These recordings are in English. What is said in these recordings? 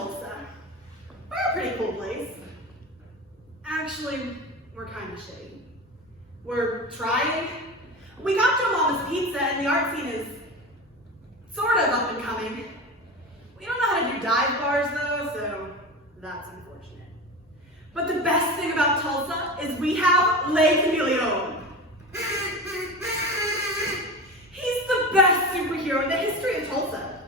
Tulsa. We're a pretty cool place. Actually, we're kind of shitty. We're trying. We got Joe Mama's Pizza, and the art scene is sort of up and coming. We don't know how to do dive bars, though, so that's unfortunate. But the best thing about Tulsa is we have Chamèleon. He's the best superhero in the history of Tulsa.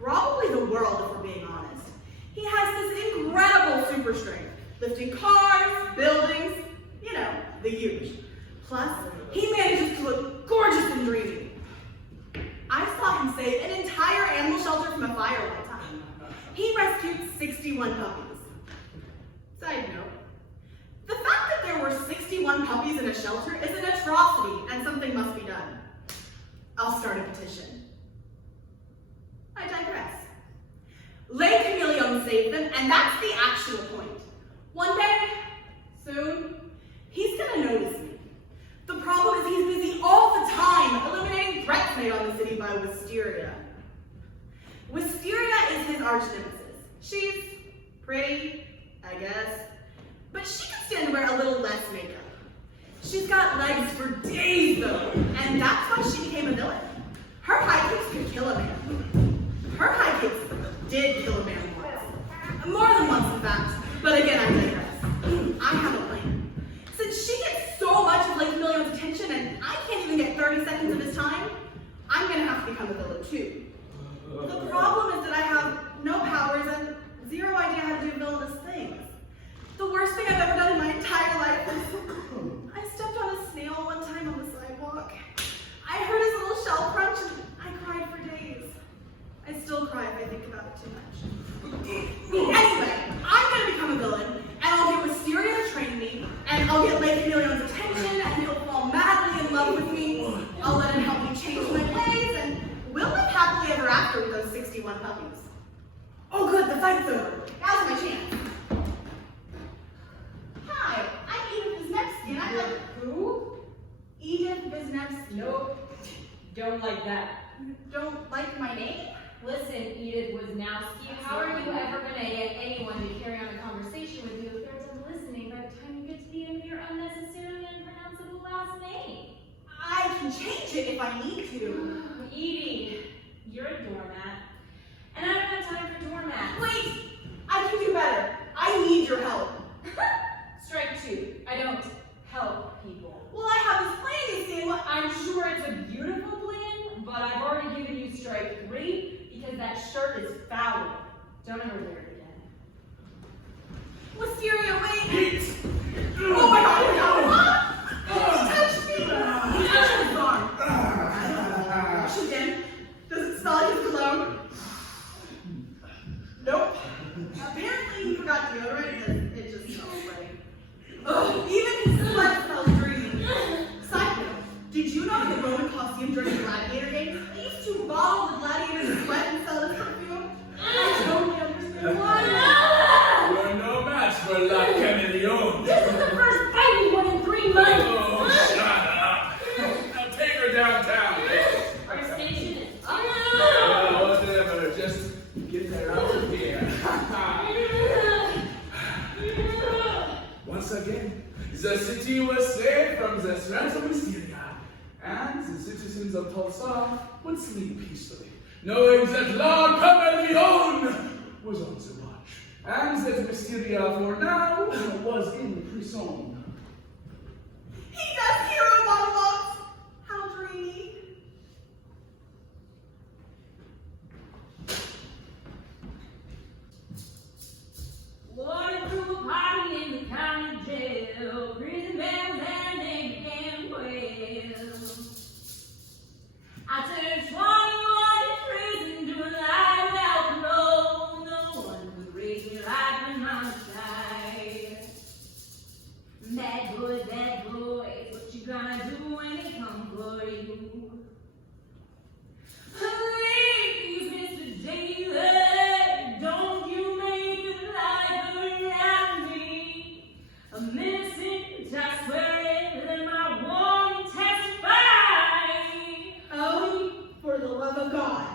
Probably the world, if we're being honest. He has this incredible super strength, lifting cars, buildings, you know, the huge. Plus, he manages to look gorgeous and dreamy. I saw him save an entire animal shelter from a fire one time. He rescued 61 puppies. Side note, the fact that there were 61 puppies in a shelter is an atrocity and something must be done. I'll start a petition. I digress. Chamèleon saved them, and that's the actual point. One day, soon, he's gonna notice me. The problem is he's busy all the time eliminating threats made on the city by Wisteria. Wisteria is his arch nemesis. She's pretty, I guess, but she can stand to wear a little less makeup. She's got legs for days though, and that's why she became a villain. Her high kicks could kill a man. Her high kicks did kill a man once. More than once, in fact, but again, I digress. I have a plan. Since she gets so much of Chamèleon's attention and I can't even get 30 seconds of his time, I'm gonna have to become a villain too. The problem is that I have no powers and zero idea how to do villainous things. The worst thing I've ever done in my entire life was I stepped on a snail one time on the sidewalk. I heard his little shell crunch and I cried for days. I still cry if I think about it too much. Anyway, I'm gonna become a villain and I'll get Wisteria to train me and I'll get Chamèleon's attention and he'll fall madly in love with me. I'll let him help me change my ways and we'll live happily ever after with those 61 puppies. Oh good, the fight's over. Now's my chance. Hi, I'm Edith Wisnewski and I'm like, who? Edith Wisnewski. Nope, don't like that. You don't like my name? Listen, Edith Wisnewski, how are you ever going to get anyone to carry on a conversation with you if they're done listening by the time you get to the end of your unnecessarily unpronounceable last name? I can change it if I need to. Edie, you're a doormat. And I don't have time for doormats. Wait! I can do better. I need your help. Strike two. I don't help people. Well, I have this plan, you see. I'm sure it's a beautiful plan, but I've already given you strike three because that shirt is foul. Don't ever wear it again. Wisteria, wait! Oh my god, oh my god! He touched me! He touched his arm. Wash again. Does it smell like his cologne? Nope. Apparently he forgot deodorant and it just smells like. Ugh, even his sweat smells dirty. Side note, did you know in the Roman costume during the gladiator games, they used to bottle the gladiators' sweat and sell it as perfume? I totally understand why. You're no match for La Chamèleon. This is the first fight we won in 3 months. Oh, shut up. Now take her downtown. Our station is Whatever, just get her out of here. Once again, the city was saved from the threats of Wisteria, and the citizens of Tulsa would sleep peacefully, knowing that La Chamèleon was on the watch, and that Wisteria, for now, was in prison. He does hero monologues! How dreamy. Walking through a party in the county jail, prison bells and they began to wail. I turned 21 in prison, doing life without parole. No one could raise me like my mama tried. Bad boys, what you gonna do when they come for you? Please, Mr. Jailer, don't you make a life around me. I'm innocent, I swear it, and I won't testify. Oh, for the love of God.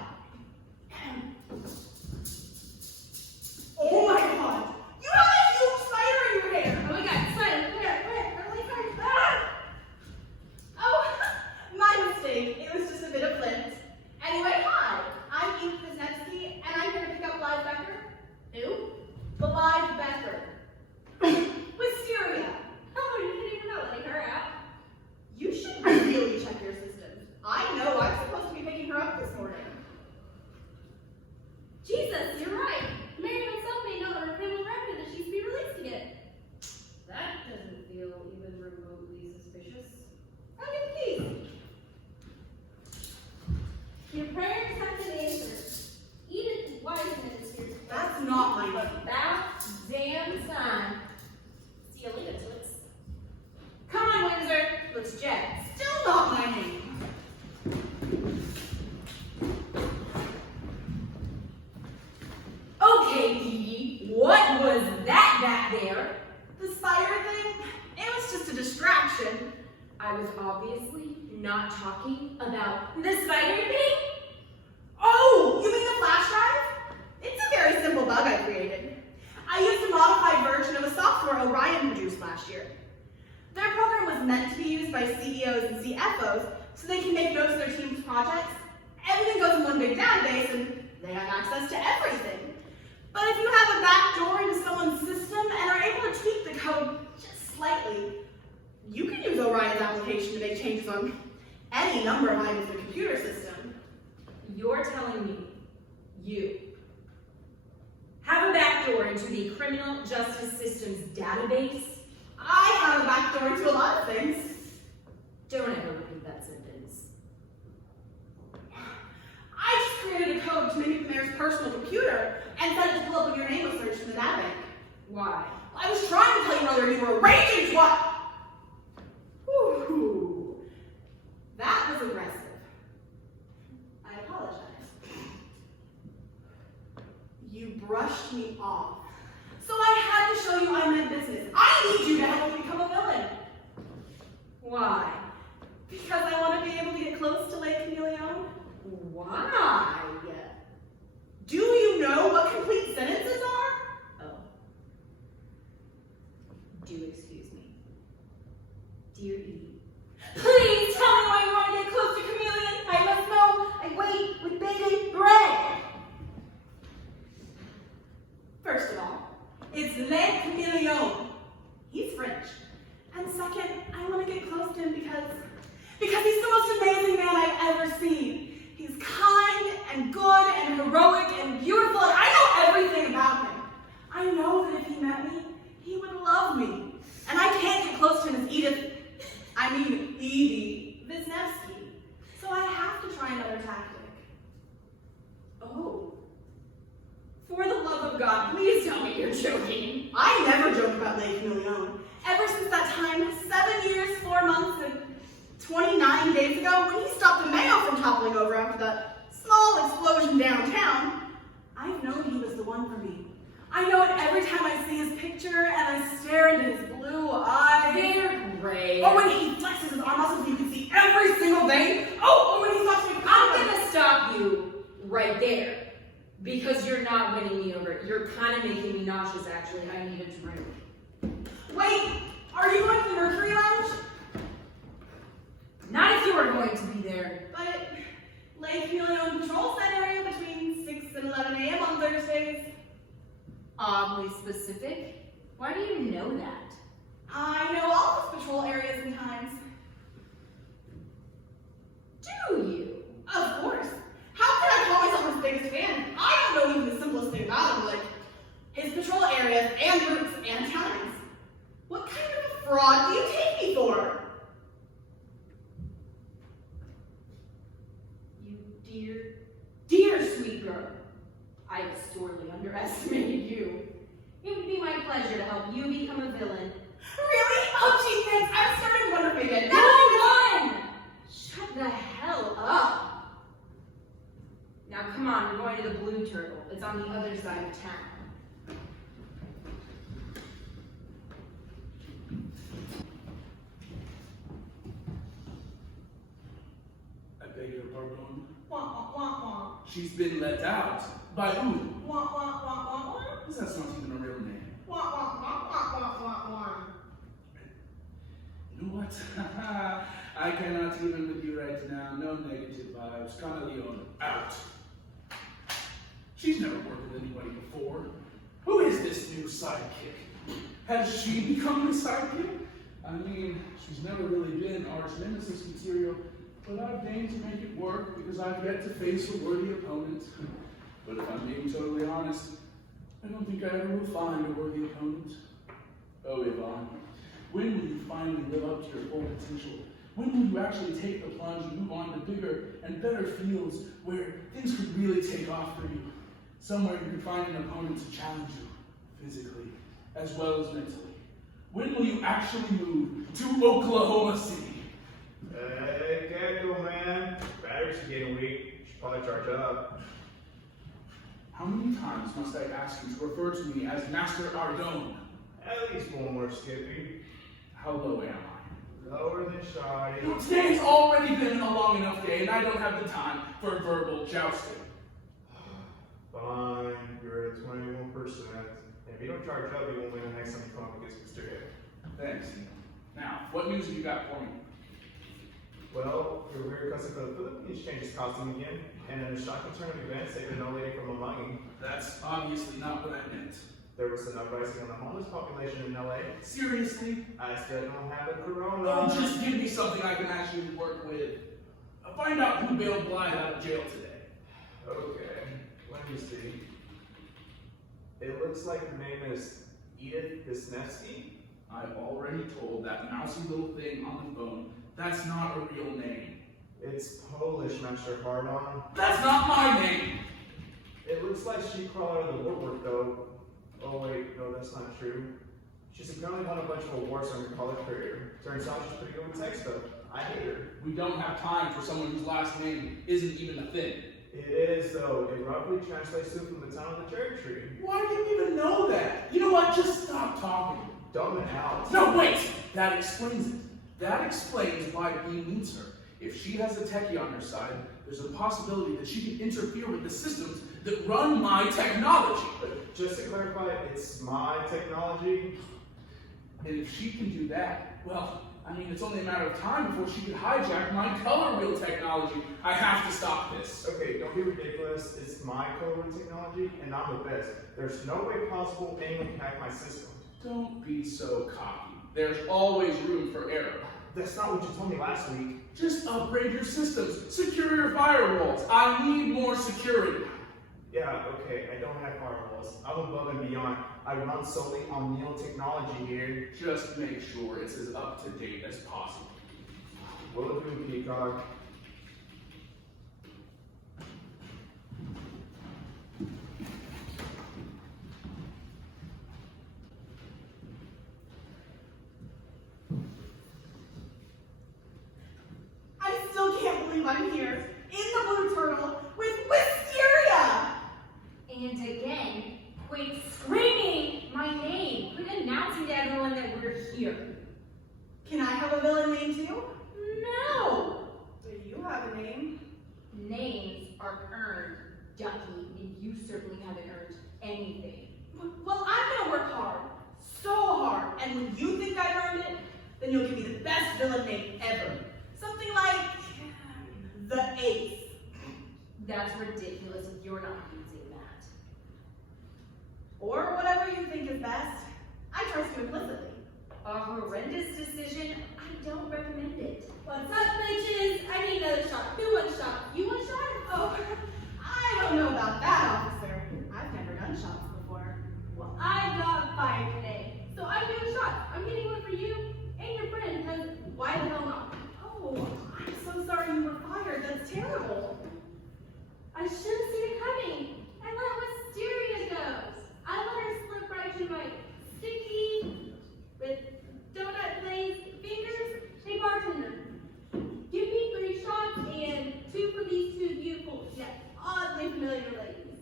It's Jen. Still not my name. Okay, Edie, what was that back there? The spider thing? It was just a distraction. I was obviously not talking about the spider thing. Oh, you mean the flash drive? It's a very simple bug I created. I used a modified version of a software Orion produced last year. Their program was meant to be used by CEOs and CFOs so they can make notes of their team's projects. Everything goes in one big database and they have access to everything. But if you have a backdoor into someone's system and are able to tweak the code just slightly, you can use Orion's application to make changes on any number of items in the computer system. You're telling me you have a backdoor into the criminal justice system's database? I have a backdoor into a lot of things. Don't ever repeat that sentence. I just created a code to mimic the mayor's personal computer and set it to pull up your name was searched in the database. Why? I was trying to tell you earlier you were a raging twat! Whew. That was aggressive. I apologize. You brushed me off. So I had to show you I meant business. I need you to help me become a villain. Why? Because I want to be able to get close to Lake Chamèleon. Why? Do you know what complete sentences are? Oh. Do excuse me. Dear Edie, please tell me why you want to get close to Chamèleon. I must know. I wait with bated breath. First of all, it's Lake Chamèleon. He's French. And second, I want to get close to him because he's the most amazing man I've ever seen. He's kind and good and heroic and beautiful, and I know everything about him. I know that if he met me, he would love me. And I can't get close to him as Edie Wisnewski. So I have to try another tactic. Oh. For the love of God, please tell me you're joking. I never joke about Lake Chamèleon. Ever since that time, 7 years, 4 months, and 29 days ago, when he stopped the mayo from toppling over after that small explosion downtown, I've known he was the one for me. I know it every time I see his picture and I stare into his blue eyes. They're great. Or when he flexes his arm muscles and you can see every single vein. Oh, or when he talks to me. I'm gonna stop you right there. Because you're not winning me over. You're kind of making me nauseous, actually. I need a drink. Wait, are you going to the Mercury Lounge? Not if you are going to be there. But Lake Chamèleon patrols that area between 6 and 11 a.m. on Thursdays. Oddly specific. Why do you know that? I know all his patrol areas and times. Do you? Of course. How can I call myself his biggest fan? I don't know even the simplest thing about him, like his patrol areas and routes and times. What kind of a fraud do you take me for? You dear sweet girl. I have sorely underestimated you. It would be my pleasure to help you become a villain. Really? Oh, gee, thanks. I'm starting to wonder if maybe No one! Shut the hell up. Now come on, we're going to the Blue Turtle. It's on the other side of town. I beg your pardon. Wah, wah, wah, wah. She's been let out. By who? Wah, wah, wah, wah, wah. That's not even a real name. Wah, wah, wah, wah, wah, wah, wah. You know what? I cannot even with you right now. No negative vibes. Chamèleon, out. She's never worked with anybody before. Who is this new sidekick? Has she become the sidekick? I mean, she's never really been arch nemesis material, but I've deigned to make it work because I've yet to face a worthy opponent. But if I'm being totally honest, I don't think I ever will find a worthy opponent. Oh, Yvonne, when will you finally live up to your full potential? When will you actually take the plunge and move on to bigger and better fields where things could really take off for you? Somewhere you can find an opponent to challenge you, physically, as well as mentally. When will you actually move to Oklahoma City? should probably charge up. How many times must I ask you to refer to me as Master Hardön? At least one more, Skippy. How low am I? Lower than shy. Today's already been a long enough day, and I don't have the time for verbal jousting. Fine, you're at 21%. If you don't charge up, you won't win the next time you come up against Wisteria. Thanks. Now, what news have you got for me? Well, your weird cousin from the Philippines changed his costume again, and in a shocking turn of events, saved an old lady from a mugging. That's obviously not what I meant. There was an uprising on the homeless population in LA. Seriously? I still don't have a corona. Oh, just give me something I can actually work with. Find out who bailed Blythe out of jail today. Okay, let me see. It looks like the name is Wisnewski. I've already told that mousy little thing on the phone that's not a real name. It's Polish, Master Hardön. That's not my name! It looks like she crawled out of the woodwork, though. Oh wait, no, that's not true. She's apparently won a bunch of awards on her college career. Turns out she's pretty good with text, though. I hate her. We don't have time for someone whose last name isn't even a thing. It is, though. It roughly translates to from the town of the cherry tree. Why do you even know that? You know what? Just stop talking. Dumb and out. No, wait! That explains it. That explains why Bee needs her. If she has a techie on her side, there's a possibility that she can interfere with the systems that run my technology. But just to clarify, it's my technology. And if she can do that, well, I mean, it's only a matter of time before she can hijack my color wheel technology. I have to stop this. Okay, don't be ridiculous. It's my code technology, and I'm the best. There's no way possible anyone can hack my system. Don't be so cocky. There's always room for error. That's not what you told me last week. Just upgrade your systems. Secure your firewalls. I need more security. Yeah, okay, I don't have firewalls. I'm above and beyond. I run solely on Neo technology here. Just make sure it's as up to date as possible. Will do, Peacock. I still can't believe I'm here, in the Blue Turtle, with Wisteria! And again, quit screaming my name. Quit announcing to everyone that we're here. Can I have a villain name too? No! Do you have a name? Names are earned, Ducky, and you certainly haven't earned anything. Well, I'm gonna work hard. So hard. And when you think I've earned it, then you'll give me the best villain name ever. Something like the Ace. That's ridiculous if you're not using that. Or whatever you think is best. I trust you implicitly. A horrendous decision, I don't recommend it. What's up, bitches? I need another shot. Who wants shot? You want shot? Oh, I don't know about that, officer. I've never done shots before. Well, I got fired today, so I'm doing shots. I'm getting one for you and your friend, because why the hell not? Oh, I'm so sorry you were fired. That's terrible. I should have seen it coming. I let Wisteria go. I let her slip right through my sticky with donut glazed fingers. Hey, bartender, give me 3 shots and 2 for these 2 beautiful, yet oddly familiar ladies.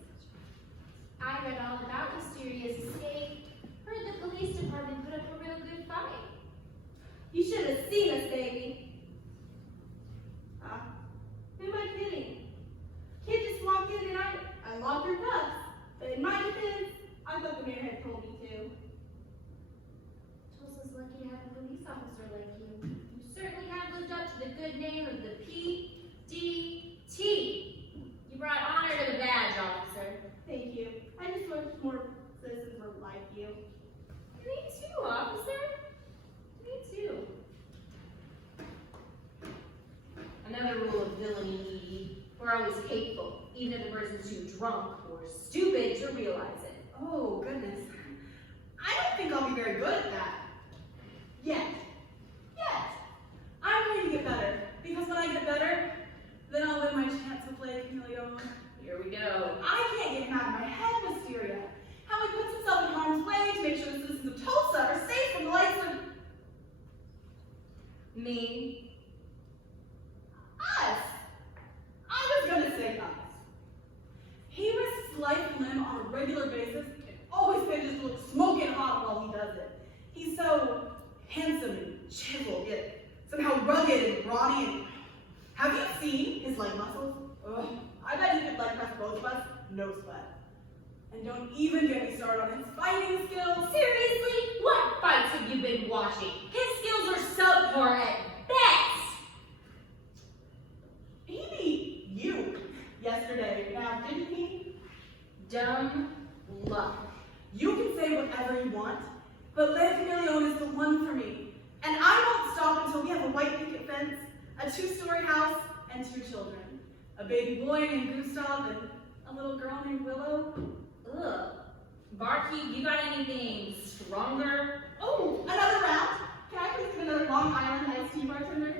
I read all about Wisteria's escape. Heard the police department put up a real good fight. You should have seen us, baby. Who am I kidding? Kid just walked in and I locked her cuffs. But in my defense, I thought the mayor had told me to. Tulsa's lucky to have a police officer like you. You certainly have lived up to the good name of the PDT. You brought honor to the badge, officer. Thank you. I just wish more citizens were like you. Me too, officer. Me too. Another rule of villainy, we're always hateful, even if the person's too drunk or stupid to realize it. Oh, goodness. I don't think I'll be very good at that. Yet. I'm going to get better. Because when I get better, then I'll win my chance to play Chamèleon. Here we go. I can't get him out of my head, Wisteria. How he puts himself in harm's way to make sure the citizens of Tulsa are safe from the likes of Me. us. I was going to say us. chiseled, yet somehow rugged and brawny. And have you seen his leg muscles? Ugh, I bet he could leg press both of us, no sweat. And don't even get me started on his fighting skills. Seriously? What fights have you been watching? His skills are subpar at best. He beat you yesterday, now didn't he? Dumb luck. You can say whatever you want, but Chamèleon is the one for me. And I won't stop until we have a white picket fence, a 2-story house, and 2 children. A baby boy named Gustav and a little girl named Willow. Ugh. Barkeep, you got anything stronger? Oh, another round? Can I please get another Long Island iced tea, bartender?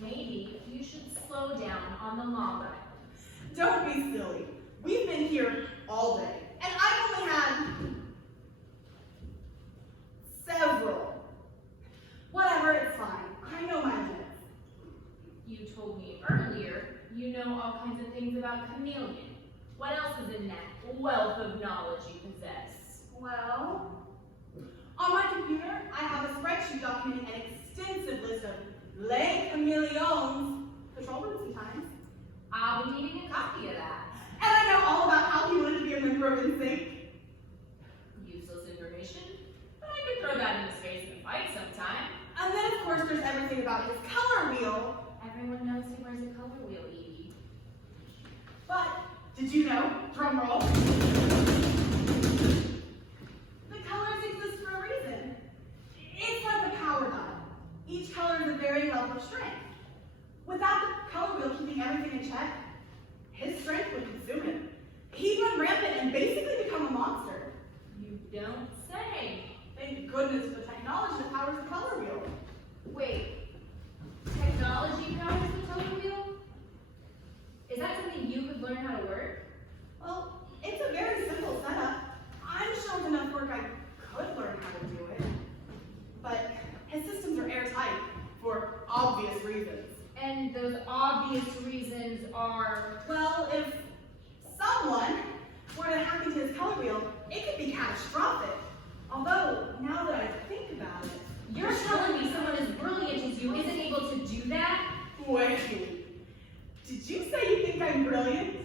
Maybe you should slow down on the long run. Don't be silly. We've been here all day, and I've only had several. Whatever, it's fine. I know my limits. You told me earlier you know all kinds of things about Chamèleon. What else is in that wealth of knowledge you possess? Well, on my computer, I have a spreadsheet documenting an extensive list of Les Chameleons patrol routes and times. I'll be needing a copy of that. And I know all about how he wanted to be a member of NSYNC. Useless information, but I could throw that into space in a fight sometime. And then, of course, there's everything about his color wheel. Everyone knows he wears a color wheel, Edie. But, did you know, drum roll, the colors exist for a reason. It's like a power dial. Each color is a varying level of strength. Without the color wheel keeping everything in check, his strength would consume him. He'd run rampant and basically become a monster. You don't say. Thank goodness for the technology that powers the color wheel. Wait, technology powers the color wheel? Is that something you could learn how to work? Well, it's a very simple setup. I'm sure with enough work I could learn how to do it. But his systems are airtight for obvious reasons. And those obvious reasons are... Well, if someone were to hack into his color wheel, it could be catastrophic. Although, now that I think about it... You're telling me someone as brilliant as you isn't able to do that? Wait, did you say you think I'm brilliant?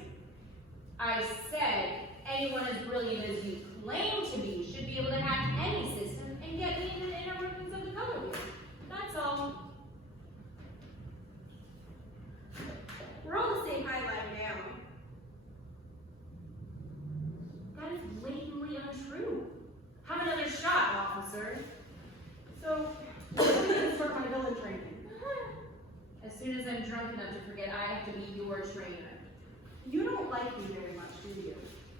I said anyone as brilliant as you claim to be should be able to hack any system and get me into the inner workings of the color wheel. That's all. We're on the same highline now. That is blatantly untrue. Have another shot, officer. So, when are we going to start my villain training? As soon as I'm drunk enough to forget I have to be your trainer. You don't like me very much, do you?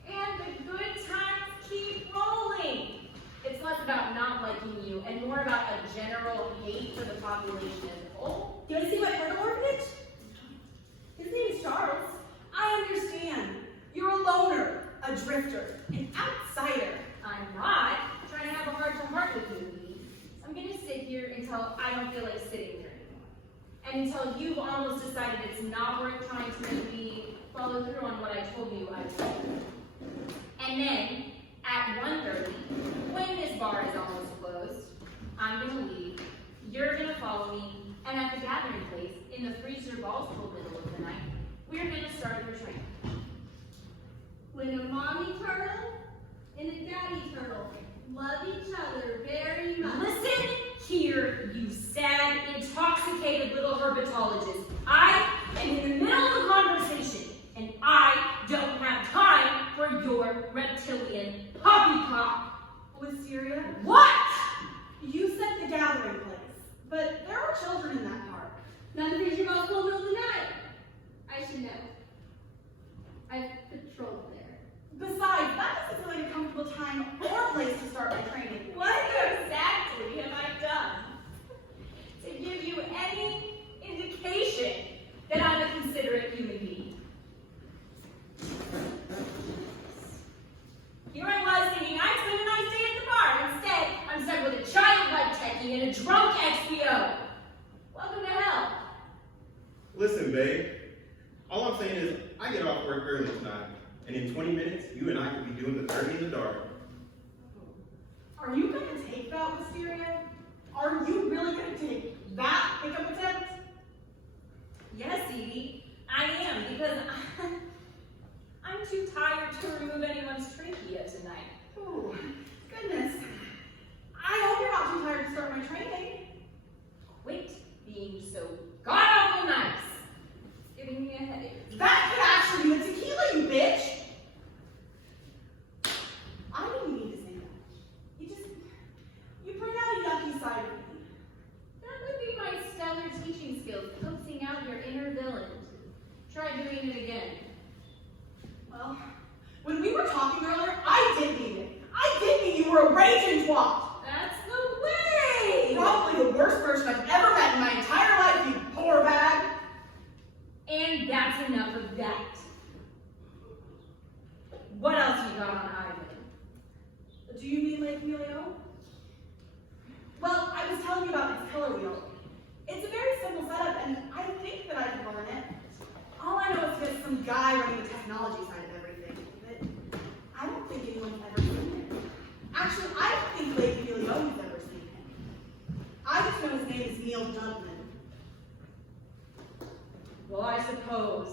And the good times keep rolling. It's less about not liking you and more about a general hate for the population as a whole. Do you want to see my turtle orphanage? His name is Charles. I understand. You're a loner, a drifter, an outsider. I'm not trying to have a heart-to-heart with you, Lee. I'm going to sit here until I don't feel like sitting here anymore. And until you've almost decided it's not worth trying to make me follow through on what I told you I would do. And then, at 1:30, when this bar is almost closed, I'm going to leave, you're going to follow me, and at the gathering place, in the freezer balls till middle of the night, we're going to start your training. When a mommy turtle and a daddy turtle love each other very much. Listen here, you sad, intoxicated little herpetologist. I am in the middle of a conversation, and I don't have time for your reptilian poppycock. Wisteria? What? You said the gathering place, but there are children in that park. None of these balls will middle of the night. I should know. I've patrolled there. Besides, that doesn't feel like a comfortable time or place to start my training. What exactly have I done to give you any indication that I'm a considerate human being? Here I was thinking I'd spend a nice day at the bar. Instead, I'm stuck with a childlike techie and a drunk XPO. Welcome to hell. Listen, babe. All I'm saying is I get off work early tonight, and in 20 minutes, you and I could be doing the 30 in the dark. Are you going to take that, Wisteria? Are you really going to take being so god-awful nice. It's giving me a headache. That could actually be the tequila, you bitch! I didn't mean to say that. You bring out a yucky side of me. That would be my stellar teaching skills, coaxing out your inner villain. Try doing it again. Well, when we were talking earlier, I did mean it. I did mean you were a raging twat. That's the way! Probably the worst person I've ever met in my entire life, you poor bag. And that's enough of that. What else you got on Ivan? Do you mean Lake Chamèleon? Well, I was telling you about this pillar wheel. It's a very simple setup, and I think that I can learn it. All I know is there's some guy running the technology side of everything, but I don't think anyone's ever seen it. Actually, I don't think Lake Chamèleon has ever seen him. I just know his name is Neil Duntman. Well, I suppose,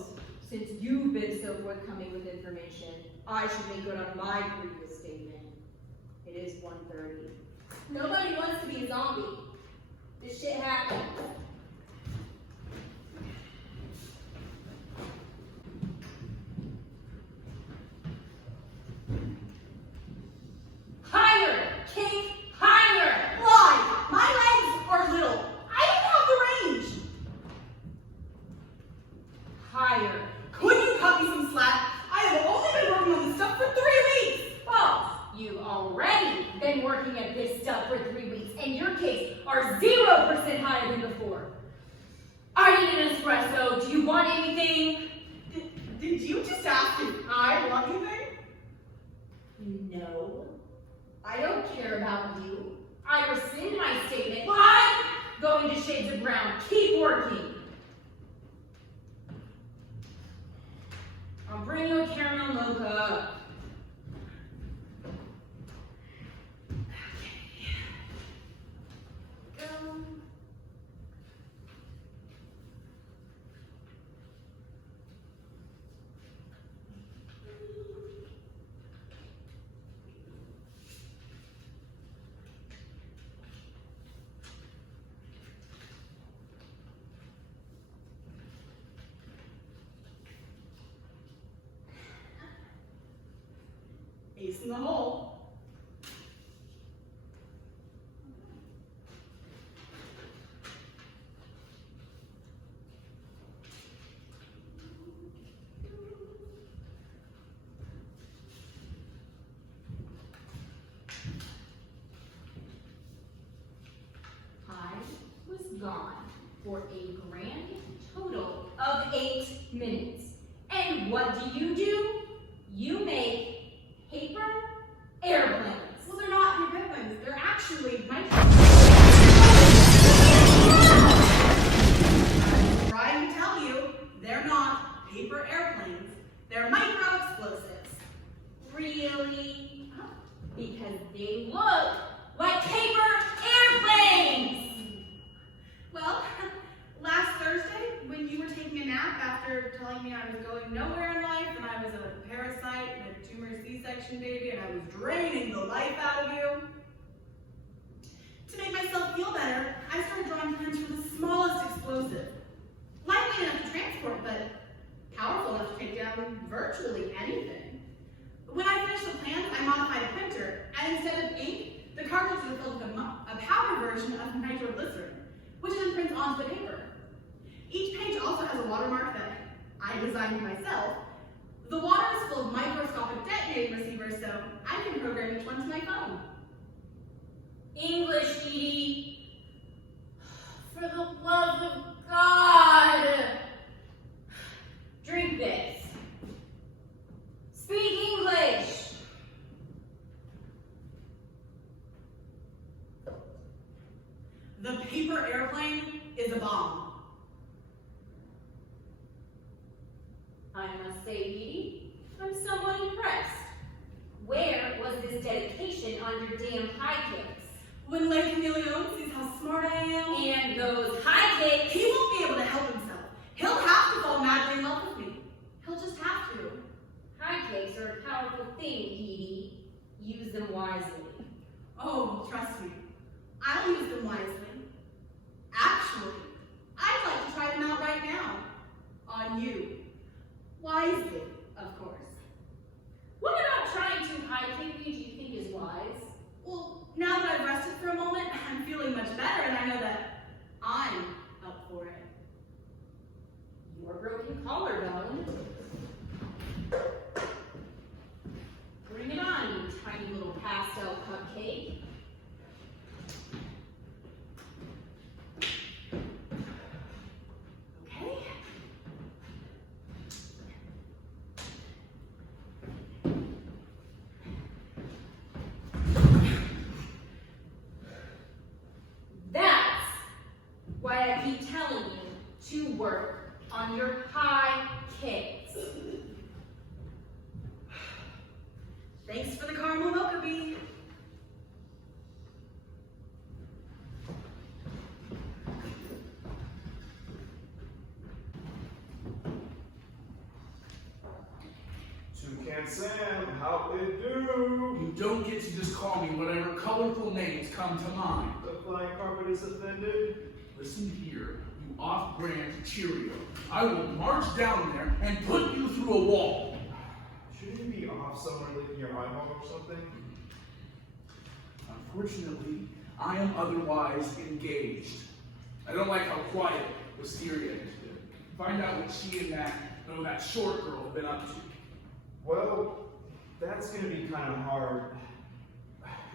since you've been so forthcoming with information, I should make good on my previous statement. It is 1:30. Nobody wants to be a zombie. This shit happens. Higher! Kink, higher! Blythe, my legs are little. I don't have the range. Higher. Could you cut me some slack? I have only been working on this stuff for 3 weeks. Well, you've already been working at this stuff for 3 weeks, and your cakes are 0% higher than before. I need an espresso. Do you want anything? Did you just ask if I want anything? No. I don't care about you. I rescind my statement. I'm going to Shades of Brown. Keep working. I'll bring you a caramel mocha. Ace in the hole. I was gone for a grand total of 8 minutes. And what do? You make paper airplanes. Well, they're not paper airplanes. They're actually micro. I'm trying to tell you, they're not paper airplanes. They're micro explosives. Really? Because they look like paper airplanes! Well, last Thursday, when you were taking a nap after telling me I was going nowhere in life and I was a parasite and a tumor C-section baby and I was draining the life out of you, to make myself feel better, I started drawing plans for the smallest explosive. Lightweight enough to transport, but powerful enough to take down virtually anything. When I finished the plans, I modified a printer, and instead of ink, the cartridges are filled with a powder version of nitroglycerin, which then prints onto the paper. Each page also has a watermark that I designed myself. The water is full of microscopic detonating receivers, so I can program each one to my phone. English, Edie. For the love of God. Drink this. Speak English. The paper airplane is a bomb. I must say, Edie, I'm somewhat impressed. Where was this dedication on your damn high kicks? When Lake Chamèleon sees how smart I am, And those high kicks. he won't be able to help himself. He'll have to fall madly in love with me. He'll just have to. High kicks are a powerful thing, Edie. Use them wisely. Oh, trust me. I'll use them wisely. Actually, broken collarbone. Bring it on, you tiny little pastel cupcake. Okay. That's why I keep telling you to work on your high kicks. Thanks for the caramel mocha bee. Toucan Sam, how they do? You don't get to just call me whatever colorful names come to mind. The flying carpet is offended. Listen here, you off-brand Cheerio. I will march down there and put you through a wall. Shouldn't you be off somewhere licking your eyeball or something? Unfortunately, I am otherwise engaged. I don't like how quiet Wisteria is. Find out what she and that short girl have been up to. Well, that's going to be kind of hard.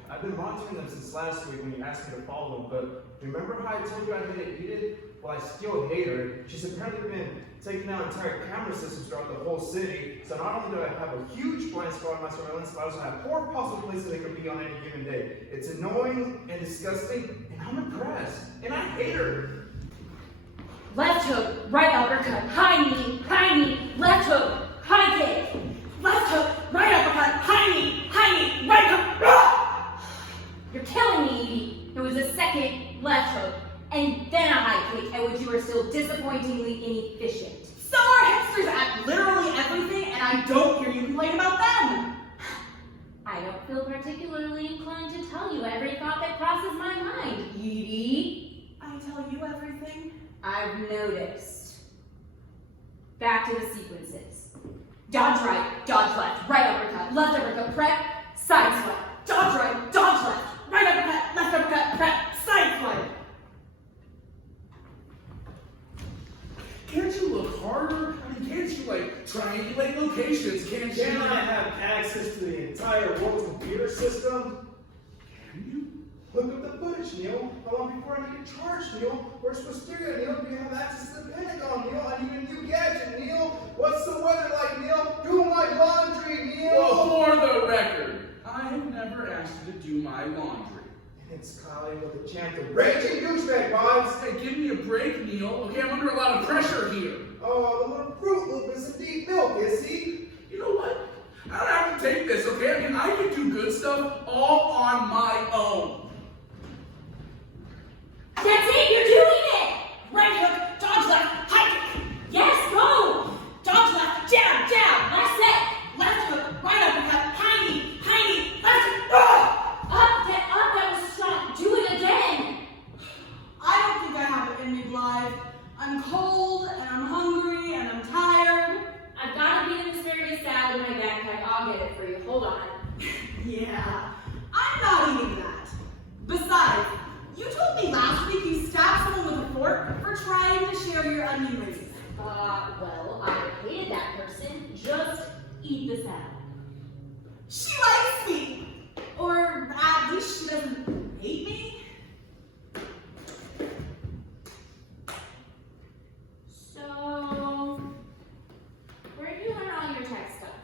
I've been monitoring them since last week when you asked me to follow them, but remember how I told you I made Edie? Well, I still hate her. She's apparently been taking out entire camera systems throughout the whole city, so not only do I have a huge blind spot on my surveillance, but I also have 4 possible places they could be on any given day. It's annoying and disgusting, and I'm impressed, and I hate her. Left hook, right uppercut, high knee, left hook, high kick. Left hook, right uppercut, high knee, right hook. Ah! You're killing me, Edie. It was a second left hook, and then a high kick, at which you are still disappointingly inefficient. So are hipsters at literally everything, and I don't hear you complain about them. I don't feel particularly inclined to tell you every thought that crosses my mind, Edie. I tell you everything. I've noticed. Back to the sequences. Dodge right, dodge left, right uppercut, prep, side swipe. Dodge right, dodge left, right uppercut, left uppercut, prep, side swipe. Can't you look harder? I mean, can't you, triangulate locations? Can't you? Can I have access to the entire world's computer system? Can you? Look at the footage, Neil. How long before I need to charge, Neil? Where's Wisteria, Neil? Do you have access to the Pentagon, Neil? I need a new gadget, Neil. What's the weather like, Neil? Do my laundry, Neil. Well, for the record, I have never asked you to do my laundry. It's Kylie with a chance of raging douchebag vibes. Hey, give me a break, Neil. Okay, I'm under a lot of pressure here. Oh, the little Fruit Loop is indeed milk, is he? You know what? I don't have to take this, okay? I mean, I can do good stuff all on my own. That's it, you're doing it! Right hook, dodge left, high kick. Yes, go! Dodge left, jab, Last set! left hook, right uppercut, high knee, left hook. Ah! Up, that was strong. Do it again! I don't think I have it in me, Blythe. I'm cold, and I'm hungry, and I'm tired. I've got a bean and asparagus salad in my backpack. I'll get it for you. Hold on. Yeah, I'm not eating that. Besides, you told me last week you stabbed someone with a fork for trying to share your onion rings. Well, I hated that person. Just eat the salad. She likes me! Or at least she doesn't hate me? So, where did you learn all your tech stuff?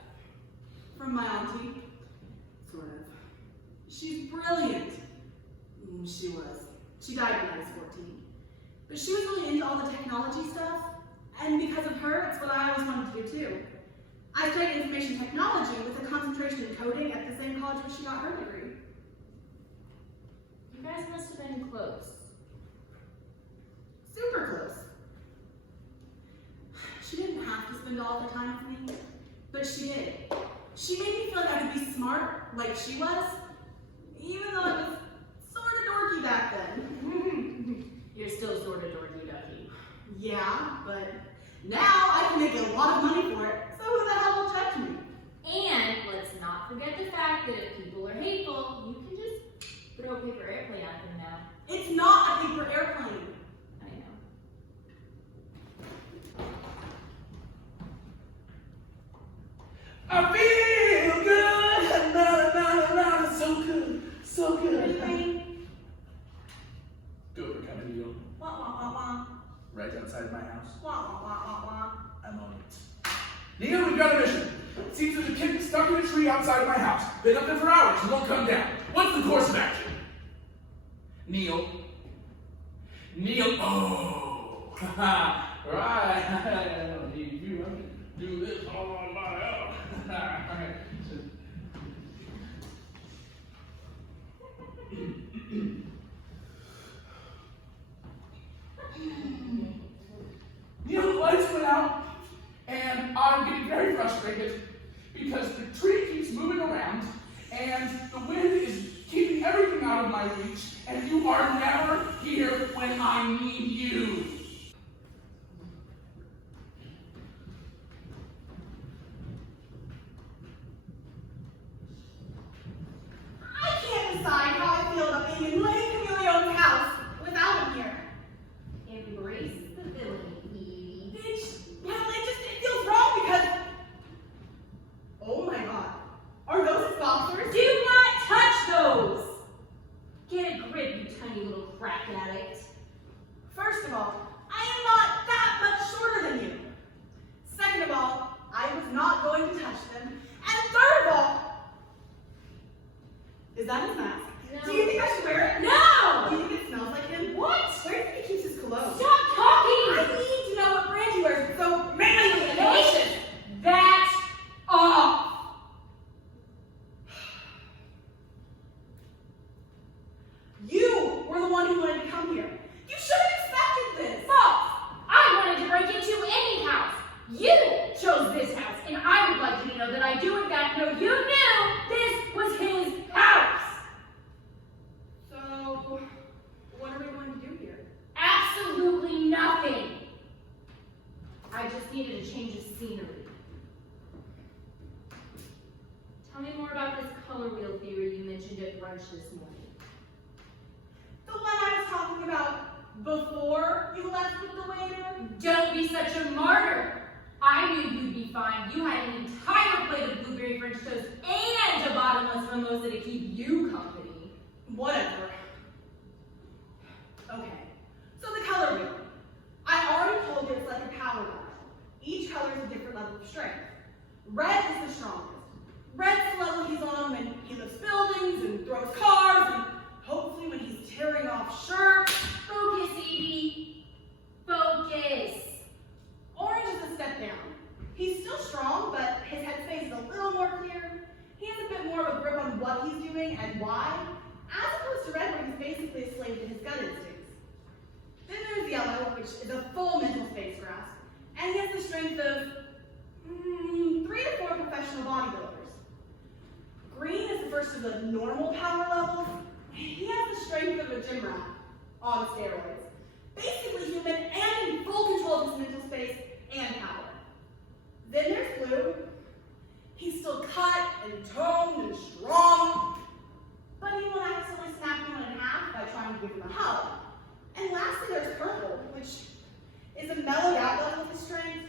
From my auntie. Sort of. She's brilliant. She was. She died when I was 14. But she was really into all the technology stuff, and because of her, it's what I always wanted to do too. I studied information technology with a concentration in coding at the same college where she got her degree. You guys must have been close. Super close. She didn't have to spend all the time with me, but she did. She made me feel like I could be smart, like she was, even though I was sort of dorky back then. You're still sort of dorky ducky. Yeah, but now I can make a lot of money for it, so who the hell will judge me? And let's not forget the fact that if people are hateful, you can just throw a paper airplane at them now. It's not a paper airplane. I know. I feel good. Na, so good. So good. Really? Good, we're coming, Neil. Wah, wah, wah, wah. Right outside my house. Wah, wah, wah, wah, wah. I'm on it. Neil, we've got a mission. It seems there's a kitten stuck in a tree outside my house. Been up there for hours and won't come down. What's the course of action? Neil. Oh. Right. I don't need you. I'm going to do this all on my own. Neil, the lights went out, and I'm getting very frustrated because the tree keeps moving around, and the wind is keeping everything out of my reach, and you are never here when I need you. I can't decide how I feel about being in Lady Chameleon's house without him here. Embrace the villainy, Edie. It feels wrong because, oh my God, are those his boxers? Do not touch those! Get a grip, you tiny little crack addict. First of all, I am not that much shorter than you. Second of all, I was not going to touch them. And third of all, is that his mask? No. Do you think I should wear it? No! Do you think it smells like him? What? Where do you think he keeps his cologne? Stop talking! I need to know what brand he wears. It's so manly and delicious. That off! You were the one who wanted to come here. You should have expected this. False! I wanted to break into any house. You chose this house, and I would like you to know that I do in fact know you knew this was his house! So, what are we going to do here? Absolutely nothing! I just needed a change of scenery. Tell me more about this color wheel theory you mentioned at brunch this morning. The one I was talking about before you left with the waiter? Don't be such a martyr! I knew you'd be fine. You had an entire plate of blueberry French toast and a bottomless mimosa to keep you company. Whatever. Okay, so the color wheel. I already told you it's like a power dial. Each color is a different level of strength. Red is the strongest. Red's the level he's on when he lifts buildings and throws cars and hopefully when he's tearing off shirts. Focus, Edie. Focus. Orange is a step down. He's still strong, but his headspace is a little more clear. He has a bit more of a grip on what he's doing and why, as opposed to red, where he's basically a slave to his gut instincts. Then there's yellow, which is a full mental space grasp, and he has the strength of 3 to 4 professional bodybuilders. Green is the first of the normal power levels, and he has the strength of a gym rat on steroids. Basically human and in full control of his mental space and power. Then there's blue. He's still cut and toned and strong, but he won't accidentally snap anyone in half by trying to give him a hug. And lastly, there's purple, which is a mellowed out level of his strength.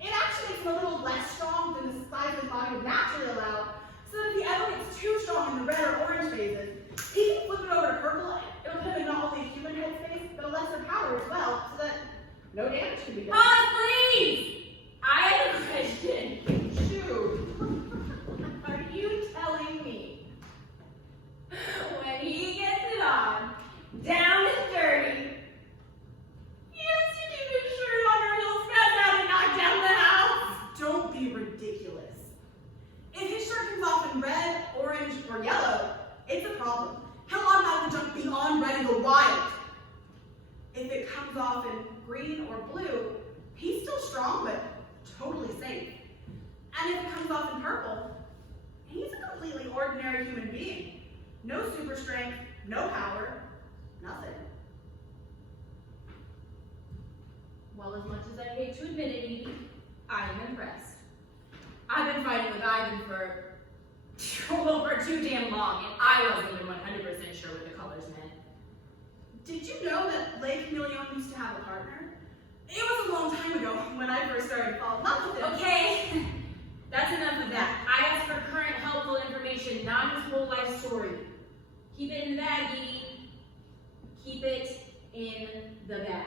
It actually makes him a little less strong than the size of his body would naturally allow, so that if he ever gets too strong in the red or orange phases, he can flip it over to purple. It'll put him in not only a human headspace, but a lesser power as well, so that no damage can be done. Pause, please! I have a question. Shoot. Are you telling me When he gets it on, down and dirty, he has to keep his shirt on or he'll spaz out and knock down the house? Don't be ridiculous. If his shirt comes off in red, orange, or yellow, it's a problem. He'll automatically jump beyond red and go wild. If it comes off in green or blue, he's still strong, but totally safe. And if it comes off in purple, he's a completely ordinary human being. No super strength, no power, nothing. well, as much as I hate to admit it, Edie, I am impressed. I've been fighting with Ivan for too damn long, and I wasn't even 100% sure what the colors meant. Did you know that Lake Chameleon used to have a partner? It was a long time ago when I first started falling in love with him. Okay, That's enough of that. I asked for current helpful information, not his whole life story. Keep it in the bag, Edie. Keep it in the bag.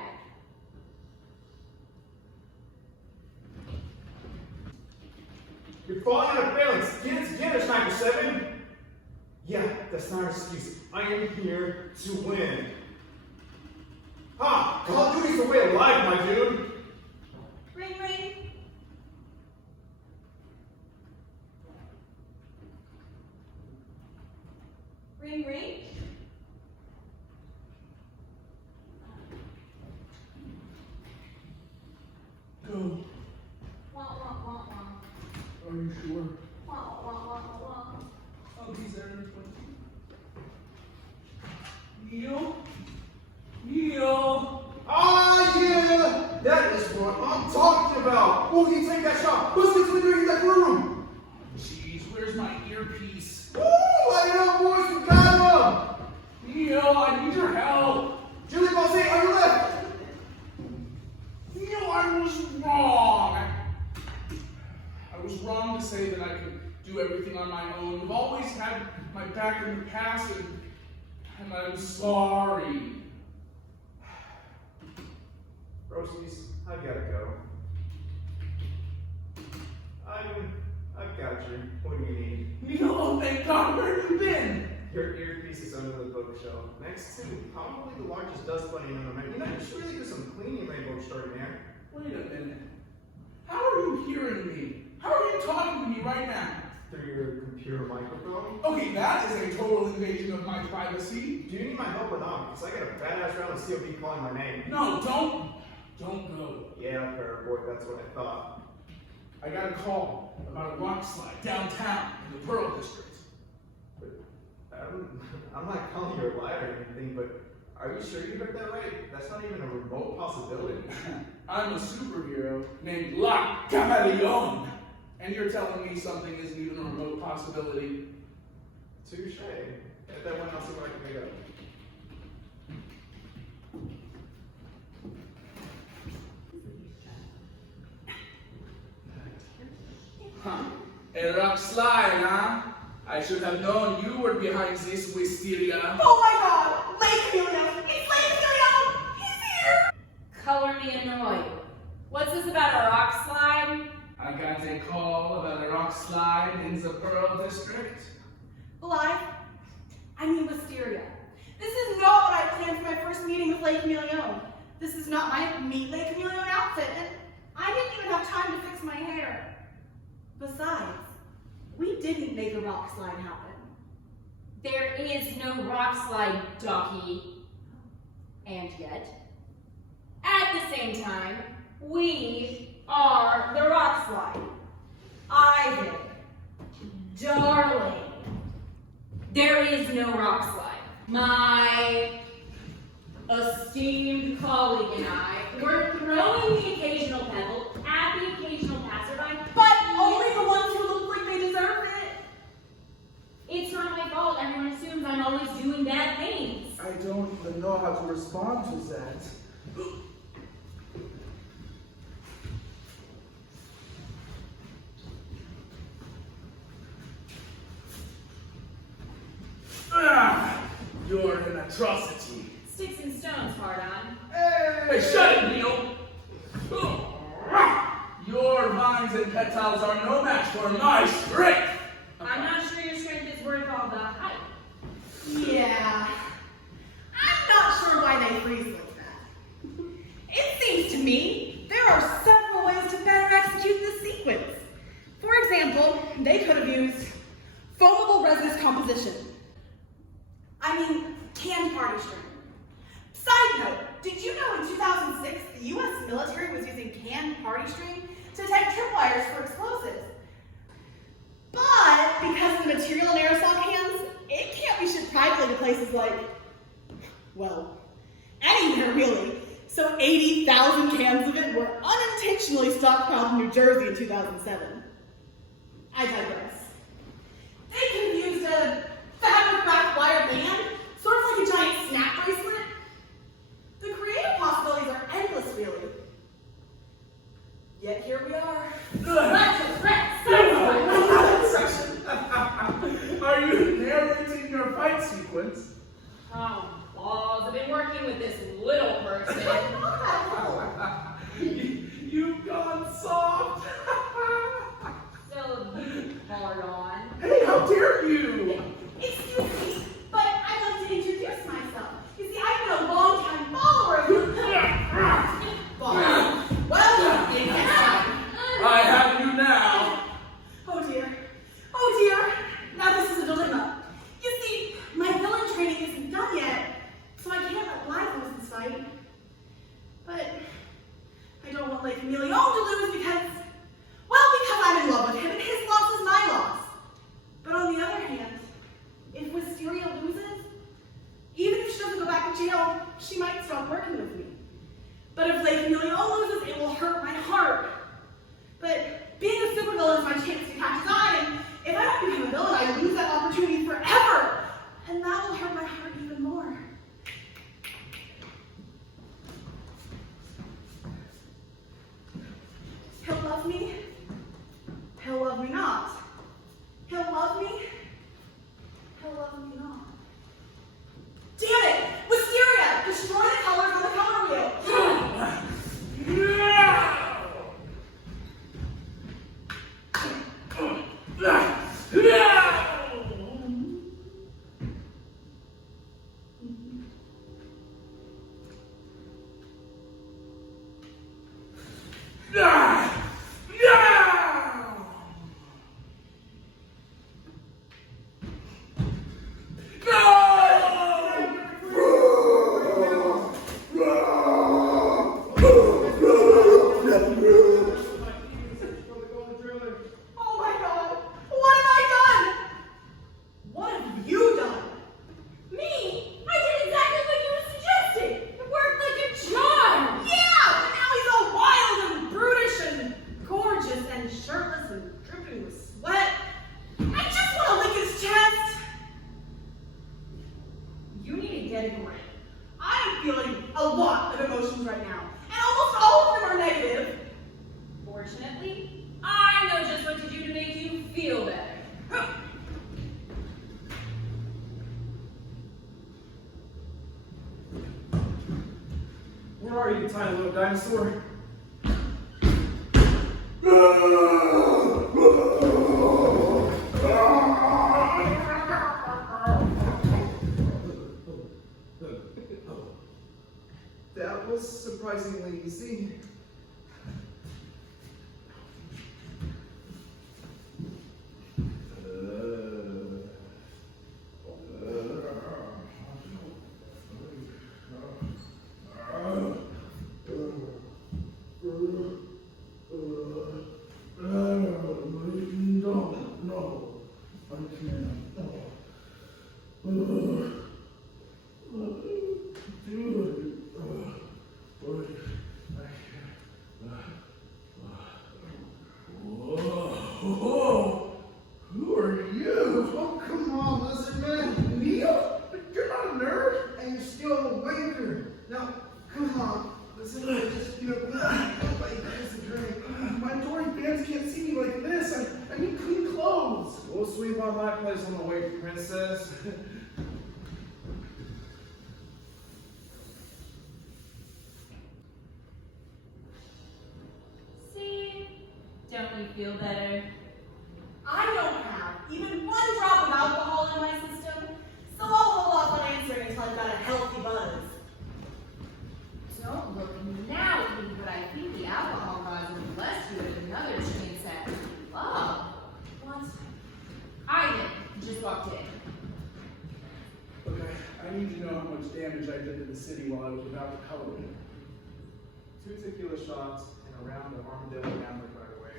You're falling out of balance. Get it together, Sniper 7. Yeah, that's not an excuse. I am here to win. Ha! Call of Duty's the way of life, my dude. Ring, ring. Ring, ring. Go. Wah, wah, wah, wah. Are you sure? Wah, wah, wah, wah. Oh, these are Neil? Neil! Ah, yeah! That is what I'm talking about. Who can take that shot? Who's going to in that room? Jeez, where's my earpiece? Woo! Light it up, boys. We got him. Neil, I need your help. Julie Bosse, on your left. Neil, I was wrong. I was wrong to say that I could do everything on my own. You've always had my back in the past, and I'm sorry. Roasties, I gotta go. I've got you. What do you need? Neil, oh thank God, where have you been? Your earpiece is under the bookshelf, next to probably the largest dust bunny in the room. You know, you should really do some cleaning rainbow extraordinaire. Wait a minute. How are you hearing me? How are you talking to me right now? Through your computer microphone. Okay, that is a total invasion of my privacy. Do you need my help or not? Because I got a badass round of COB calling my name. No, don't go. Yeah, Paraboy, that's what I thought. I got a call about a rock slide downtown in the Pearl District. But I'm not calling you a liar or anything, but are you sure you heard that right? That's not even a remote possibility. I'm a superhero named La Chamèleon, and you're telling me something isn't even a remote possibility. Touche. Get that one, I'll see what I can make up. Huh. A rock slide, huh? I should have known you were behind this Wisteria. Oh my God! Lake Chameleon! It's Lake Chameleon! He's here! Color me annoyed. What's this about a rock slide? I got a call about a rock slide in the Pearl District. Blythe, I mean Wisteria. This is not what I planned for my first meeting with Lake Chameleon. This is not my Meet Lake Chameleon outfit, and I didn't even have time to fix my hair. Besides, we didn't make a rock slide happen. There is no rock slide, Docky. And yet, at the same time, we are the rock slide. Ivan, darling, there is no rock slide. My esteemed colleague and I were throwing the occasional pebble at the occasional passerby, But only the ones who look like they deserve it. it's not my fault. Everyone assumes I'm always doing bad things. I don't even know how to respond to that. You're an atrocity. Sticks and stones, Hardön. Hey, shut it, Neil! Your vines and petals are no match for my strength! I'm not sure your strength is worth all the hype. Yeah. I'm not sure why they freeze like that. It seems to me there are several ways to better execute this sequence. For example, they could have used foamable resonance composition. I mean, canned party string. Side note, did you know in 2006 the US military was using canned party string to detect tripwires for explosives? But because of the material in aerosol cans, it can't be shipped privately to places like, well, anywhere really. So 80,000 cans of it were unintentionally stockpiled in New Jersey in 2007. I digress. They could have used a fabric wrapped wire band, sort of like a giant snap bracelet. The creative possibilities are endless, really. Yet here we are. Let's consequence. Oh, balls, I've been working with this little person. You've gone soft. So you, Hardön. Hey, how dare you? Excuse me, but I'd like to introduce myself. You see, I've been a long-time follower of yours. Well, in time. I have you now. Oh dear. Oh dear. Now this is a dilemma. You see, my villain training isn't done yet, so I can't let Blythe lose this fight. But I don't want Chamèleon to lose because I'm in love with him and his loss is my loss. But on the other hand, if Wisteria loses, even if she doesn't go back to jail, she might stop working with me. But if Chamèleon loses, it will hurt my heart. But being a supervillain is my chance to catch his eye, and if I don't become a villain, I lose that opportunity forever. And that will hurt my heart even more. He'll love me. He'll love me not. He'll love me. He'll love me not. Damn it! Wisteria! Destroy the colors on the color wheel! Oh my God! What have I done? What have you done? Me? I did exactly what you were suggesting. It worked like a charm. Yeah! But now he's all wild and brutish and gorgeous and shirtless and dripping with sweat. I just want to lick his chest. You need to get a grip. I'm feeling a lot of emotions right now, and almost all of them are negative. Fortunately, I know just what to do to make you feel better. Where are you, tiny little dinosaur? That was surprisingly easy. Who are you? Oh, come on, lizard man. Neil? You're not a nerd. And you're still a wanker. Now, come on. Listen, just, nobody gives a drink. My adoring fans can't see me like this. I need clean clothes. We'll sweep on my place on the way, princess. See? Don't you feel better? I don't have even one drop of alcohol in my system, so I'll hold off on answering until I've got a healthy buzz. Don't look now at me, but I think the alcohol gods will bless you with another chance at love. What? Ivan just walked in. Okay, I need to know how much damage I did to the city while I was without the coloring. 2 tequila shots and a round of armadillo gambling right away.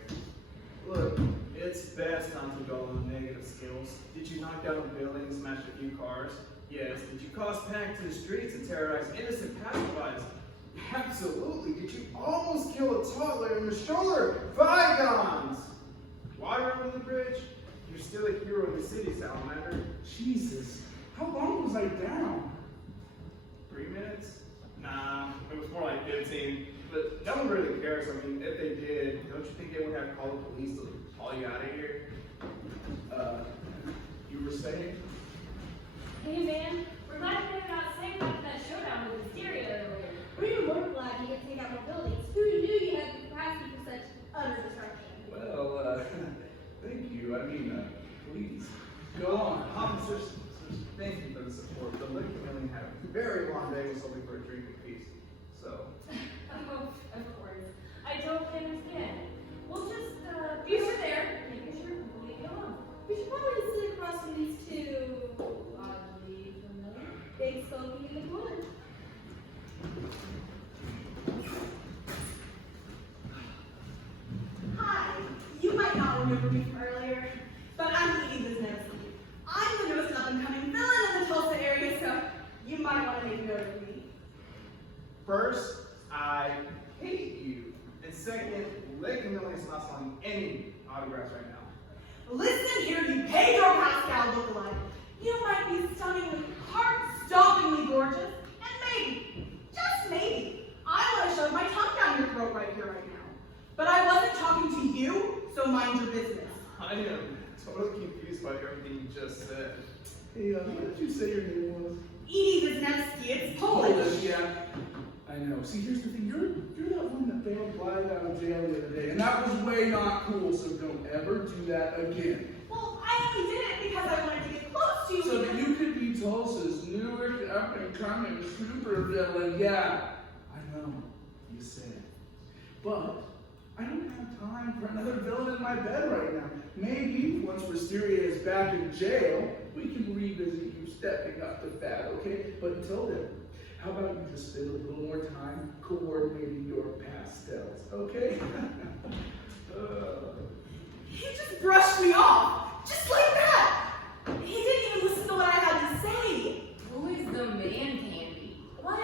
Look, it's best not to go on negative skills. Did you knock down a building and smash a few cars? Yes. Did you cause panic to the streets and terrorize innocent passerbys? Absolutely. Did you almost kill a toddler in the stroller? Bygones! Water under the bridge? You're still a hero of the city, Salamander. Jesus, how long was I down? 3 minutes? Nah, it was more like 15. But no one really cares. I mean, if they did, don't you think they would have called the police to haul you out of here? You were saying? Hey man, we're glad you got out safe after that showdown with Wisteria earlier. We're even more glad you get to take out more buildings. Who knew you had the capacity for such utter destruction? Well, thank you. I mean, please, go on. Officers, thank you for the support. The Lake Chamèleon had a very long day was hoping for a drink of peace. So, Oh, of course. I totally understand. We'll just, be over there, making sure we get along. We should probably sit across from these two, oddly familiar, big smoking in the corner. Hi, you might not remember me from earlier, but I'm Edie Wisnewski. I'm the newest up-and-coming villain in the Tulsa area, so you might want to make note of me. first, I hate you. And second, Lake Chamèleon is not selling any autographs right now. Listen here, you Pedro Pascal lookalike. You might be stunningly, heart-stoppingly gorgeous, and maybe, just maybe, I want to shove my tongue down your throat right here, right now. But I wasn't talking to you, so mind your business. I am totally confused by everything you just said. Hey, what did you say your name was? Edie Wisnewski, it's Polish. Yeah. I know. See, here's the thing. You're that one that bailed Blythe out of jail the other day, and that was way not cool. So don't ever do that again. Well, I only did it because I wanted to get close to you. So that you could be Tulsa's newest up-and-coming super villain. Yeah, I know. You said, but I don't have time for another villain in my bed right now. Maybe once Wisteria is back in jail, we can revisit you stepping up to that. Okay? But until then, how about you just spend a little more time coordinating your pastels, okay? He just brushed me off, just like that. He didn't even listen to what I had to say. Who is the man candy? What?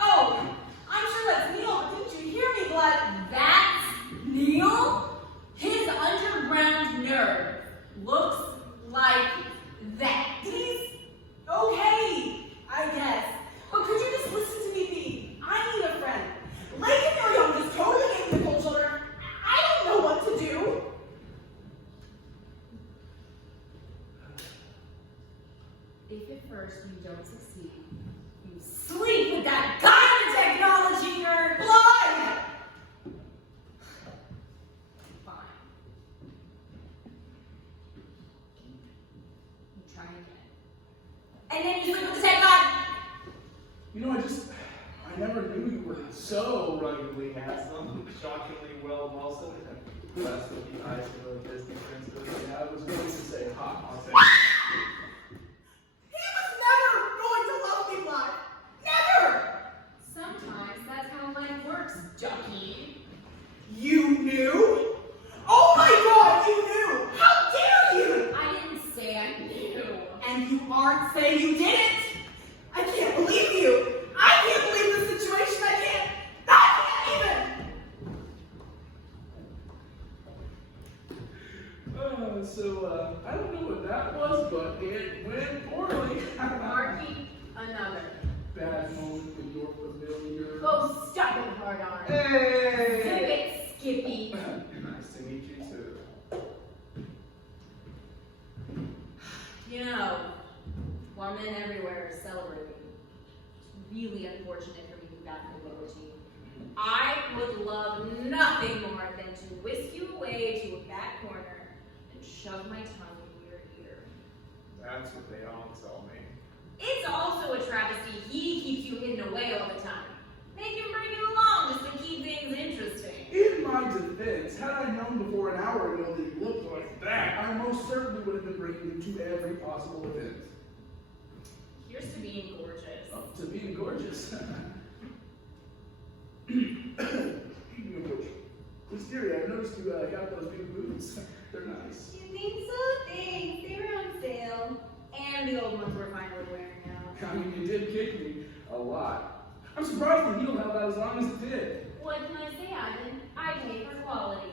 Oh, I'm sure that's Neil. Didn't you hear me, Blythe? That's Neil? His underground nerve looks like that. He's okay, I guess. But could you just listen to me be? I need a friend. Lake Chamèleon just totally gave me the cold shoulder. I don't know what to do. If at first you don't succeed, you sleep with that goddamn technology nerd. Blythe! Fine. You try again. And then you sleep with the tech god. You know, I never knew you were So ruggedly handsome, shockingly well muscled, and blessed with the eyes of a Disney princess. Yeah, I was going to say hot. I'll say. He was never going to love me, Blythe. Never! Sometimes that's how life works, ducky. You knew? Oh my God, you knew! How dare you! I didn't say I knew. And you aren't saying you didn't? I can't believe you! I can't believe the situation! I can't even! I don't know what that was, but it went poorly. Marky, another. Bad moment with your familiar. Go stuck it, Hardön. Hey! Zip it, Skippy. Nice to meet you too. You know, while men everywhere are celebrating, it's really unfortunate for me to be back in the liberty. I would love nothing more than to whisk you away to a back corner and shove my tongue in your ear. That's what they all tell me. It's also a travesty he keeps you hidden away all the time. Make him bring you along just to keep things interesting. In my defense, had I known before an hour ago that he looked like that, I most certainly would have been bringing him to every possible event. Here's to being gorgeous. Oh, to being gorgeous. Speaking of which, Wisteria, I noticed you got those big boots. They're nice. You think so? Thanks. They were on sale. And the old ones we're finally wearing now. I mean, you did kick me a lot. I'm surprised the heel held out as long as it did. What can I say, Ivan? I pay for quality.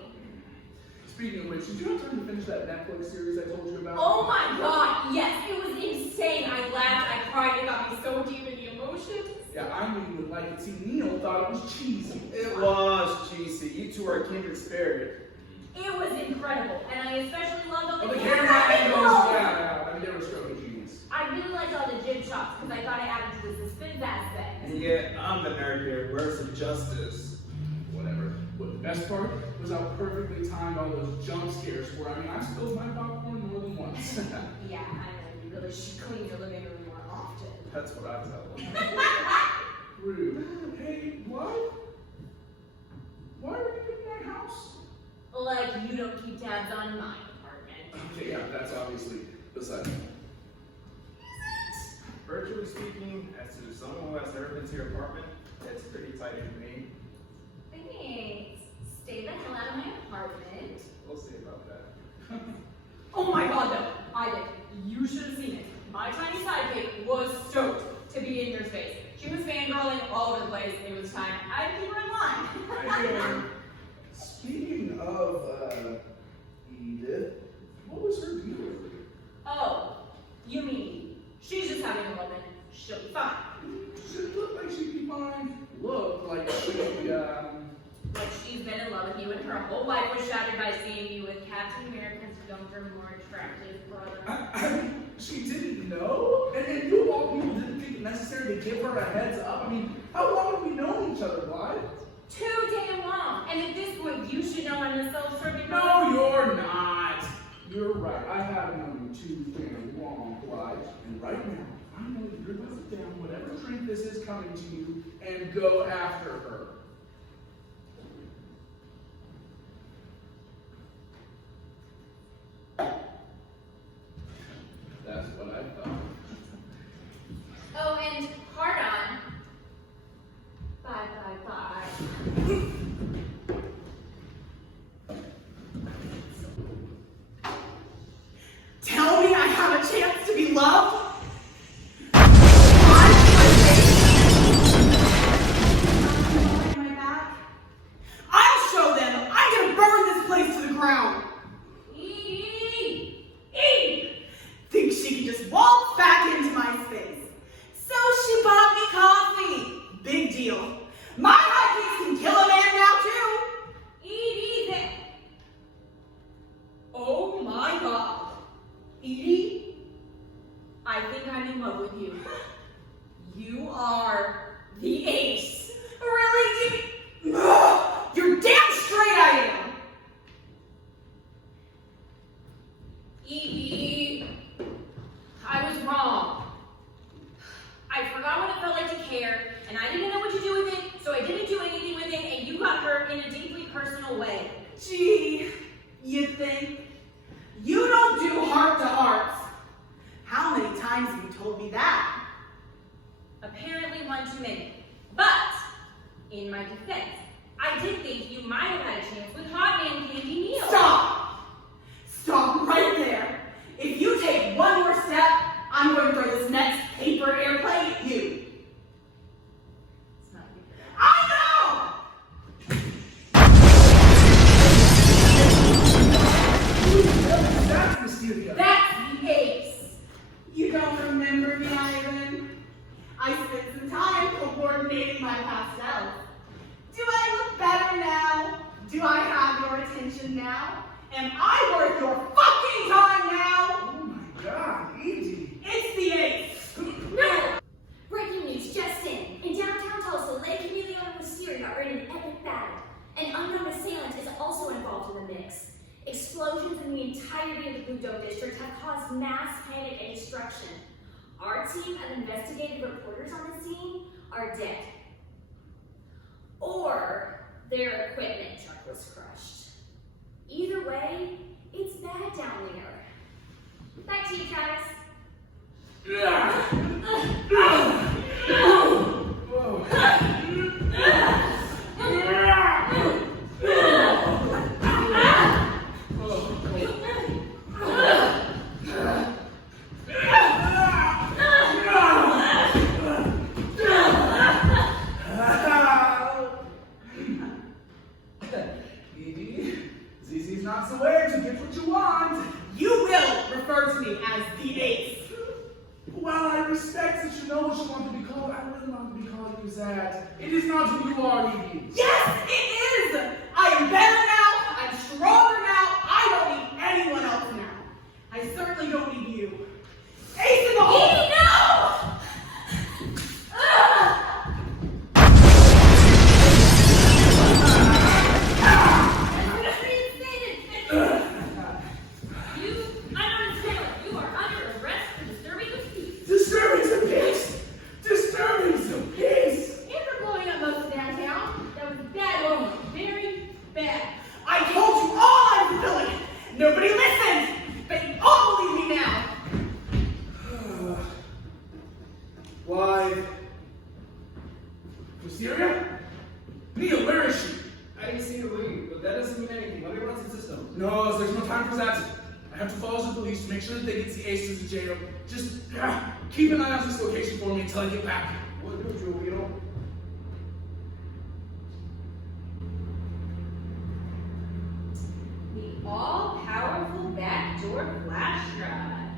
Speaking of which, did you have time to finish that Netflix series I told you about? Oh my god, yes, it was insane. I laughed, I cried, it got me so deep in the emotions. Yeah, I knew you would like it. See, Neil thought it was cheesy. It was cheesy. You two are kindred spirit. It was incredible, and I especially loved all Oh, the the camera camera angles, angles. yeah, I mean, they were stroke genius. I really because I thought I added to the suspense aspect. And yet, I'm the nerd here. Where's the justice? Whatever. But the best part was how perfectly timed all those jump scares were. I mean, I spilled my popcorn more than once. Yeah, I know. You really should clean your living room more often. That's what I tell them. Rude. Hey, what? Why are you in my house? Like you don't keep tabs on my apartment. Okay, yeah, that's obviously beside me. Virtually speaking, as to someone who has never been to your apartment, it's pretty tight to me. Thanks. Stay the hell out of my apartment. We'll see about that. Oh my god, no. I did. You should have seen it. My tiny sidekick was stoked to be in your space. She was fangirling all over the place. It was time I had to keep her in line. Speaking of, Edith, what was her deal with you? Oh, you mean she's just having a moment. She'll be fine. She looked like she'd be fine. Looked like Like she's been in love with you and her whole life was shattered by seeing you with Captain America's younger, more attractive brother. I mean, she didn't know? And you of all people didn't think it necessary to give her a heads up? I mean, how long have we known each other, Blythe? Too damn long. And at this point, you should know I'm a self-serving. No, you're not. You're right. I have known you too damn long, Blythe. And right now, I know that you're about to down whatever drink this is coming to you and go after her. That's what I thought. Oh, and Hardön. Bye, bye, bye. Tell me I have a chance to be loved? I'll show them. I'm gonna burn this place to the ground. Edie! Thinks she can just waltz back into my space. So she bought me coffee. Big deal. My hijinks can kill a man now too. Edie! Oh my god. Edie? I think I'm in love with you. You are the ace. Really? You're damn straight I am. Edie, I was wrong. I forgot what it felt like to care, and I didn't know what to do with it, so I didn't do anything with it, and you got hurt in a deeply personal way. Gee, you think? You don't do heart to hearts. How many times have you told me that? Apparently one too many. But, in my defense, I did think you might have had a chance with Hot Man Candy Neal. Stop! Stop right there. If you take one more step, I'm going to throw this next paper airplane at you. It's not good. I know! That's Wisteria. That's the ace. You don't remember me, Ivan? I spent some time coordinating my pastels. Do I look better now? Do I have your attention now? Am I worth your fucking time now? Oh my god, Edie. It's the ace. No! Breaking news just in. In downtown Tulsa, Chamèleon and Wisteria are in an epic battle. An unknown assailant is also involved in the mix. Explosions in the entirety of the Blue Dome district have caused mass panic and destruction. Our team of investigative reporters on the scene are dead. Or their equipment truck was crushed. Either way, it's bad down there. Back to you, Travis. Edie, Zizi's not so weird to get what you want. You will refer to me as the ace. Well, I respect that you know what you want to be called. I wouldn't want to be called you that. It is not who you are, Edie. Yes, it is. I am better now. I'm stronger now. I don't need anyone else now. I certainly don't need you. Ace in the hole. Edie, no! system. No, there's no time for that. I have to follow the police to make sure that they get the ace to the jail. Just keep an eye on this location for me until I get back. We'll do, Julio. The all-powerful backdoor flash drive.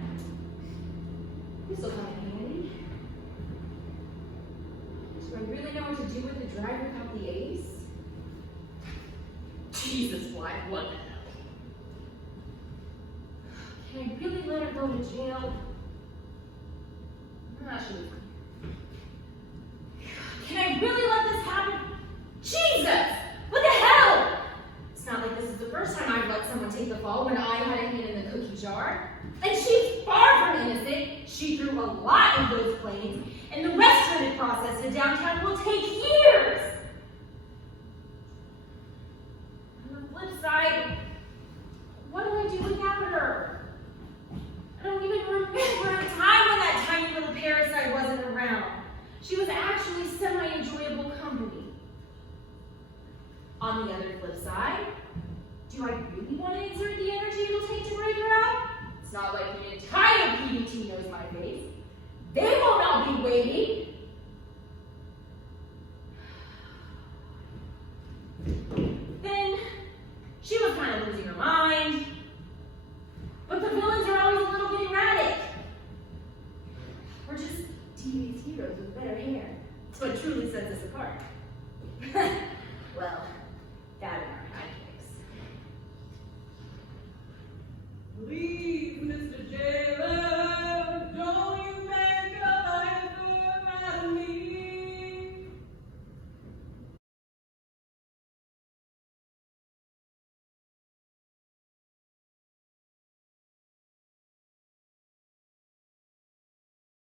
This'll come in handy. Do I really know what to do with the drive without the ace? Jesus, Blythe, what the hell? Can I really let her go to jail? Actually, can I really let this happen? Jesus! What the hell? It's not like this is the first time I've let someone take the fall when I had a hand in the cookie jar. And she's far from innocent. She threw a lot of those planes, and the rest of the process to downtown will take years. On the flip side, what do I do without her? I don't even remember a time when that tiny little parasite wasn't around. She was actually semi-enjoyable company. On the other flip side, do I really want to exert the energy it'll take to break her out? It's not like the entire PDT knows my face. They won't all be waiting. Then, she was kind of losing her mind. But the villains are always a little bit erratic. We're just TV's heroes with better hair. That's what truly sets us apart. Well,